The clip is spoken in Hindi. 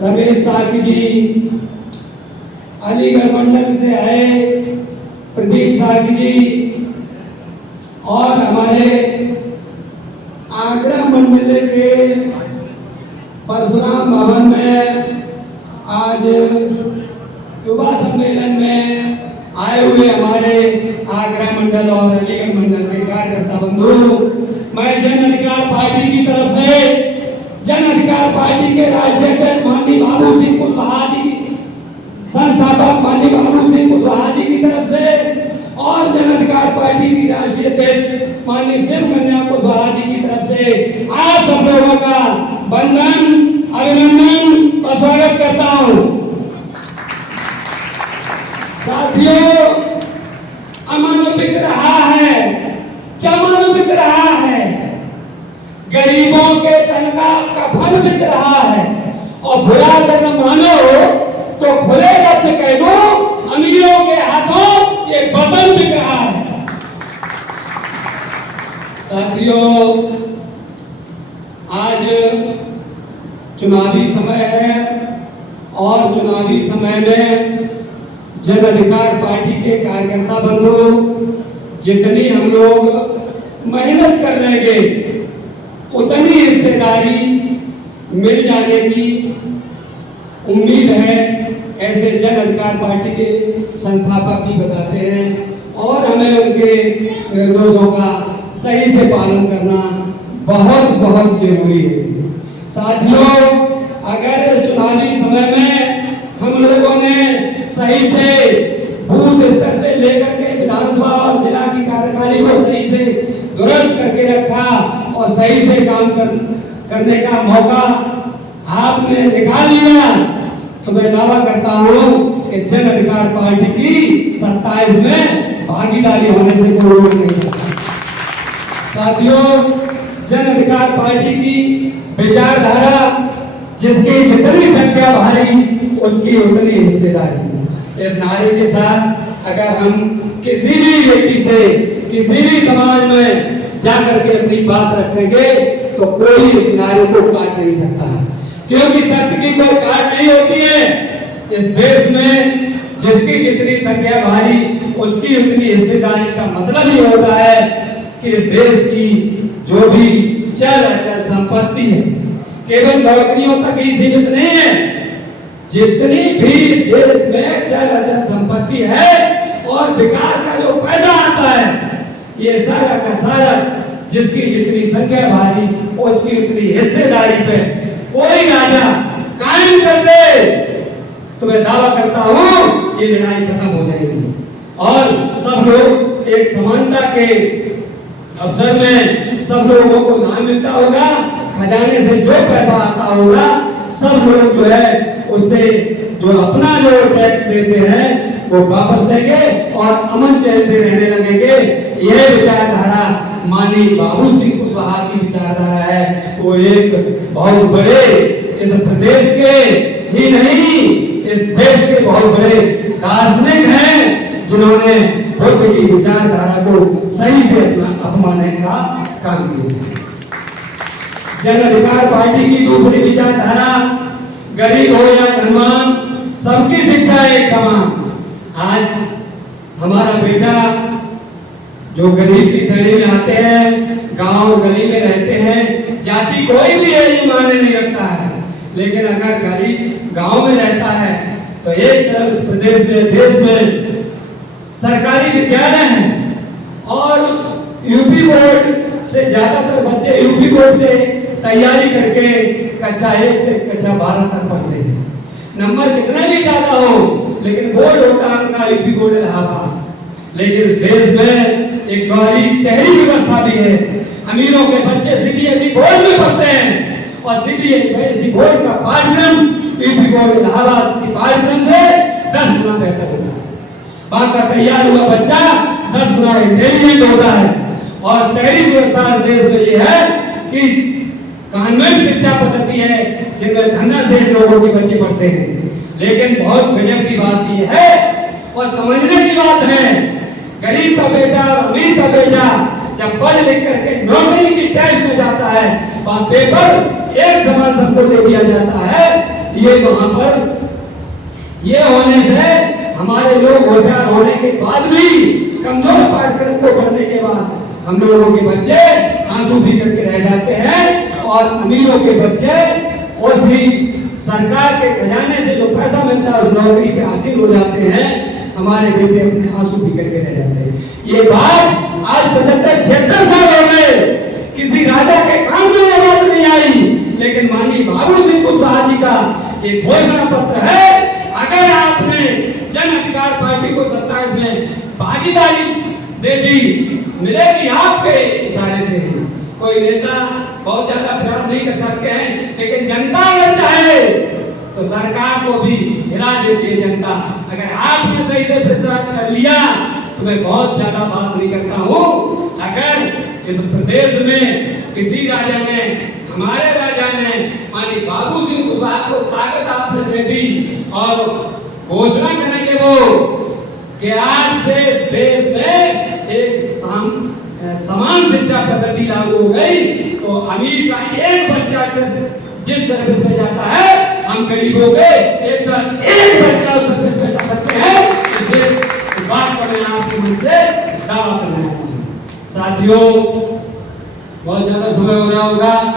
रमेश साकी जी, अलीगढ़ मंडल से आए प्रदीप साकी जी और हमारे आगरा मंडल के परशुराम भवन में आज युवा सम्मेलन में आए हुए हमारे आगरा मंडल और अलीगढ़ मंडल के कार्यकर्ता बंधु, मैं जन अधिकार पार्टी की तरफ से जन अधिकार पार्टी के राज्य अध्यक्ष माननीय बाबू सिंह कुशवाहा जी की, संस्थापक माननीय बाबू सिंह कुशवाहा जी की तरफ से और जन अधिकार पार्टी की राष्ट्रीय अध्यक्ष माननीय शिव कन्या कुशवाहा जी की तरफ से आप सब लोगों का वंदन, अभिनंदन और स्वागत करता हूं। साथियों, अमन बिक रहा है, चमन बिक रहा है, गरीबों के तन का कफन बिक रहा है और बुरा अगर मानो तो खुले लफ्ज कह दो, अमीरों के हाथों ये बदन बिक रहा है। साथियों, आज चुनावी समय है और चुनावी समय में जन अधिकार पार्टी के कार्यकर्ता बंधु जितनी हम लोग मेहनत कर लेंगे उतनी हिस्सेदारी मिल जाने की उम्मीद है, ऐसे जन अधिकार पार्टी के संस्थापक जी बताते हैं और हमें उनके निर्देशों का सही से पालन करना बहुत बहुत जरूरी है। साथियों, अगर इस चुनावी समय में हम लोगों ने सही से बूथ स्तर से लेकर के विधानसभा और जिला की कार्यकारिणी को सही से दुरुस्त करके रखा और सही से काम करने का मौका आपने निकाल लिया तो मैं दावा करता हूं कि जन अधिकार पार्टी की 27 में भागीदारी होने से कोई रोक नहीं सकता। साथियों, जन अधिकार पार्टी की विचारधारा जिसकी जितनी संख्या भारी उसकी उतनी हिस्सेदारी। इस नारे के साथ अगर हम किसी भी व्यक्ति से किसी भी समाज में जाकर के अपनी बात रखेंगे तो कोई इस नारे को काट नहीं सकता, क्योंकि सत्य की कोई काट नहीं होती है। इस देश में जिसकी जितनी संख्या भारी उसकी उतनी हिस्सेदारी का मतलब ही होता है कि इस देश की जो भी चल अचल संपत्ति है केवल नौकरियों तक ही सीमित नहीं है। जितनी भी देश में चल अचल संपत्ति है और विकास का जो पैसा आता है, ये सारा का सारा जिसकी जितनी संख्या भारी उसकी उतनी हिस्सेदारी पे कोई राजा कायम कर दे तो मैं दावा करता हूं ये लड़ाई खत्म हो जाएगी और सब लोग एक समानता के अवसर में सब लोगों को लाभ मिलता होगा। खजाने से जो पैसा आता होगा सब लोग जो है उससे जो अपना जो टैक्स देते हैं वो वापस लेंगे और अमन चैन से रहने लगेंगे। यह विचारधारा माननीय बाबू सिंह कुशवाहा की विचारधारा है। वो एक बहुत बड़े इस प्रदेश के ही नहीं इस देश के बहुत बड़े दार्शनिक हैं जिन्होंने बुद्ध की विचारधारा को सही से अपनाने का काम किया। जन अधिकार पार्टी की दूसरी विचारधारा गरीब हो या धनवान सबकी शिक्षा एक समान। आज हमारा बेटा जो गरीब की श्रेणी में आते हैं, गांव गली में रहते हैं, जाति कोई भी ये मायने नहीं रखता है, लेकिन अगर गरीब गांव में रहता है तो एक तरफ इस प्रदेश में देश में सरकारी विद्यालय हैं और यूपी बोर्ड से ज्यादातर बच्चे यूपी बोर्ड से तैयारी करके कक्षा 1 से कक्षा 12 तक पढ़ते हैं। नंबर कितना भी ज्यादा हो लेकिन बोर्ड होता है उनका यूपी बोर्ड इलाहाबाद। लेकिन इस देश में एक गौरी तहरी व्यवस्था भी है। अमीरों के बच्चे सीबीएसई बोर्ड में पढ़ते हैं और सीबीएसई बोर्ड का पाठ्यक्रम यूपी बोर्ड इलाहाबाद के पाठ्यक्रम से 10 गुना बेहतर होता है। वहां का तैयार हुआ बच्चा 10 गुना इंटेलिजेंट होता है। और तहरी व्यवस्था इस देश में ये है कि कॉन्वेंट शिक्षा पद्धति है जिनमें धन्ना से लोगों के बच्चे पढ़ते हैं। लेकिन बहुत गजब की बात यह है और समझने की बात है, गरीब का बेटा और अमीर का बेटा जब पढ़ लिख करके नौकरी की टेस्ट में जाता है वहां पेपर एक समान सबको दे दिया जाता है ये वहां पर ये होने से हमारे लोग होशियार होने के बाद भी कमजोर पाठ्यक्रम को पढ़ने के बाद हम लोगों के बच्चे आंसू भी करके रह जाते हैं और अमीरों के बच्चे उसी सरकार के खजाने से जो पैसा मिलता है उस नौकरी पे हासिल हो जाते हैं, हमारे बेटे अपने आंसू भी करके रह जाते हैं। ये बात आज 75-76 साल हो गए, किसी राजा के कान में ये बात नहीं आई, लेकिन माननीय बाबू सिंह कुशवाहा जी का एक घोषणा पत्र है। अगर आपने जन अधिकार पार्टी को 27 में भागीदारी दे दी, मिलेगी आपके इशारे से। कोई नेता बहुत ज्यादा प्रयास नहीं कर सकते हैं, लेकिन जनता अगर चाहे तो सरकार को भी हिला देती है जनता। अगर आपने सही से प्रचार कर लिया तो मैं बहुत ज्यादा बात नहीं करता हूँ। अगर इस प्रदेश में किसी राजा ने, हमारे राजा ने, माननीय बाबू सिंह कुशवाहा को ताकत आपने दे दी और घोषणा करेंगे वो कि आज से इस देश में एक समान शिक्षा पद्धति लागू हो गई, तो अमीर का एक बच्चा जिस सर्विस में जाता है, हम गरीबों के एक बच्चा उस सर्विस में जा सकते हैं। इस बात पर मैं आपके मन से दावा करना चाहता हूँ। साथियों, बहुत ज्यादा समय हो रहा होगा।